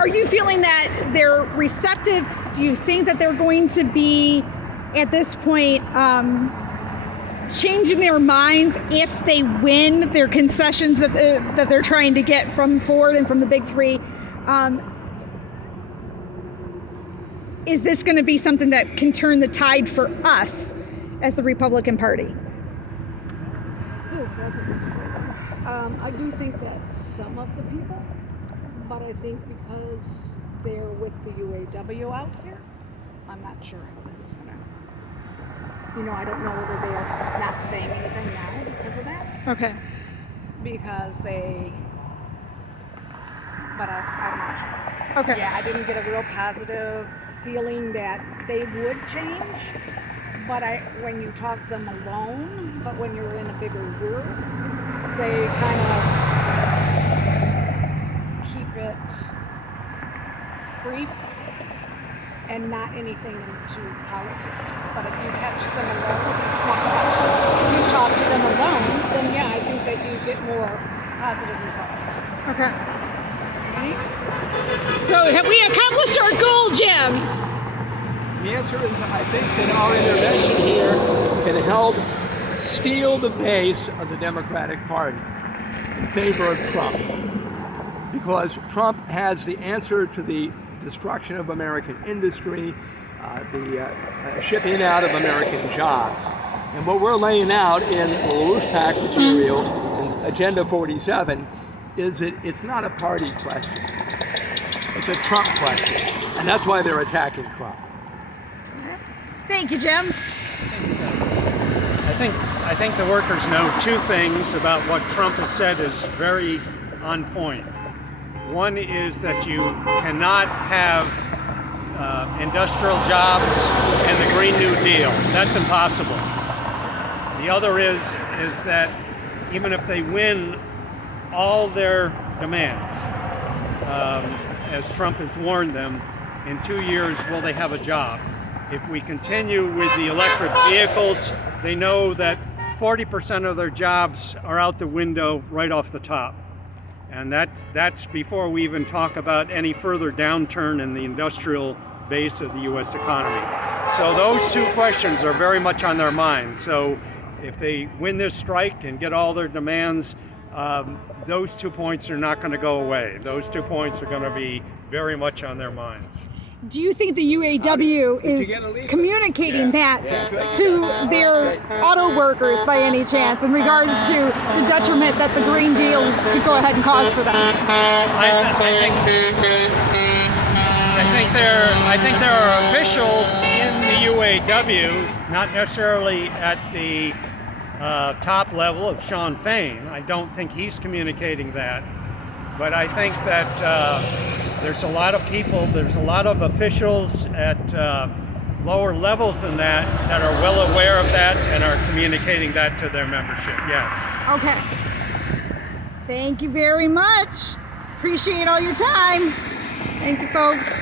Are you feeling that they're receptive? Do you think that they're going to be, at this point, changing their minds if they win their concessions that they're trying to get from Ford and from the big three? Is this going to be something that can turn the tide for us as the Republican Party? Oh, that's a difficult one. I do think that some of the people, but I think because they're with the UAW out there, I'm not sure how that's going to, I don't know whether they're not saying anything now because of that. Okay. Because but I'm not sure. Okay. Yeah, I didn't get a real positive feeling that they would change, but when you talk them alone, but when you're in a bigger group, they kind of keep it brief and not anything into politics. But if you catch them alone, if you talk to them alone, then yeah, I think that you get more positive results. Okay. Right? So have we accomplished our goal, Jim? The answer is, I think that our intervention here can help steel the base of the Democratic Party in favor of Trump. Because Trump has the answer to the destruction of American industry, the shipping out of American jobs. And what we're laying out in the LaRouche PAC material, in Agenda 47, is that it's not a party question. It's a Trump question. And that's why they're attacking Trump. Thank you, Jim. I think the workers know two things about what Trump has said is very on point. One is that you cannot have industrial jobs and the Green New Deal. That's impossible. The other is that even if they win all their demands, as Trump has warned them, in 2 years will they have a job? If we continue with the electric vehicles, they know that 40% of their jobs are out the window right off the top. And that's before we even talk about any further downturn in the industrial base of the U.S. economy. So those two questions are very much on their minds. So if they win this strike and get all their demands, those 2 points are not going to go away. Those 2 points are going to be very much on their minds. Do you think the UAW is communicating that to their auto workers by any chance in regards to the detriment that the Green Deal could go ahead and cause for them? I think there are officials in the UAW, not necessarily at the top level of Sean Fain. I don't think he's communicating that. But I think that there's a lot of people, there's a lot of officials at lower levels than that are well aware of that and are communicating that to their membership, yes. Okay. Thank you very much. Appreciate all your time. Thank you, folks.